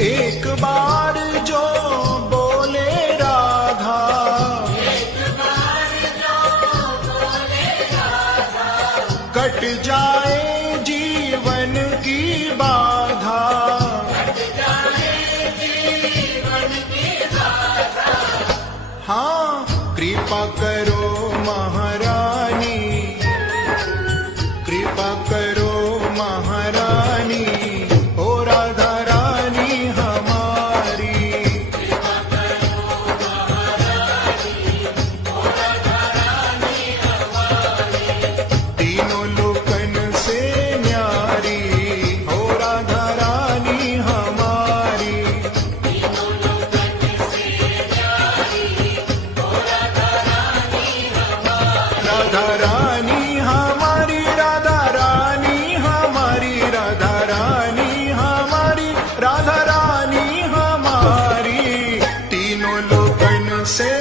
एक बार जो बोले राधा, कट जाए जीवन की बाधा। हाँ, कृपा करो महारानी, कृपा करो महारानी, ओ राधा रानी हमारी। कृपा करो महारानी, ओ राधा रानी हमारी। तीनों लोकन से न्यारी, ओ राधा रानी हमारी। तीनों लोकन से न्यारी, ओ राधा रानी हमारी। राधा रानी हमारी, राधा रानी हमारी, राधा रानी हमारी, राधा रानी हमारी। तीनों लोकन से